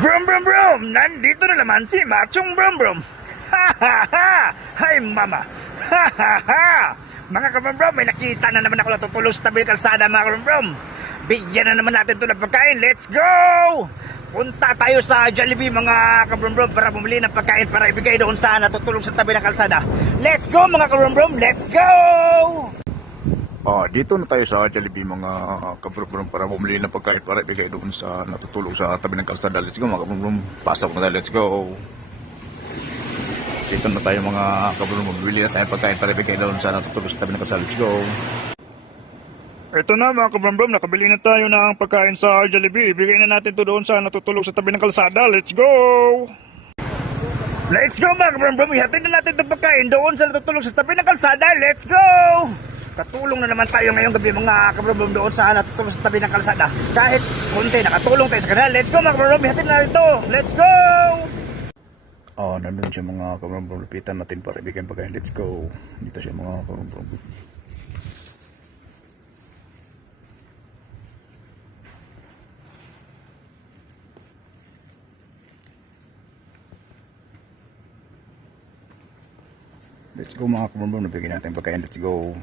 Brum brum brum! Nandito na naman si Machong Brum Brum! Ha ha ha! Hi mama! Ha ha ha! Mga kabrum brum, may nakita na naman ako natutulog sa tabi ng kalsada mga kabrum brum! Bigyan na naman natin ito ng pagkain, let's go! Punta tayo sa Jollibee mga kabrum brum para bumili ng pagkain para ibigay doon sa natutulog sa tabi ng kalsada. Let's go mga kabrum brum, let's go! Ah, dito na tayo sa Jollibee mga kabrum para bumili ng pagkain para ibigay doon sa natutulog sa tabi ng kalsada. Let's go mga kabrum Pasok na tayo, let's go. Dito na tayo mga kabrum bumili na tayo pagkain para ibigay doon sa natutulog sa tabi ng kalsada. Let's go. Ito na mga kabrum nakabili na tayo ng pagkain sa Jollibee. Ibigay na natin to doon sa natutulog sa tabi ng kalsada. Let's go! Let's go mga kabrum Ihatid na natin itong pagkain doon sa natutulog sa tabi ng kalsada. Let's go! Katulong na naman tayo ngayong gabi mga kabrum doon sa natutulog sa tabi ng kalsada. Kahit konti, nakatulong tayo sa kanila. Let's go mga kabrum Ihatid na natin to. Let's go! Ah, nandun siya mga kabrum Lupitan natin para ibigay ang pagkain. Let's go. Dito siya mga kabrum Let's go mga kabrum Nabigyan natin pagkain. Let's go.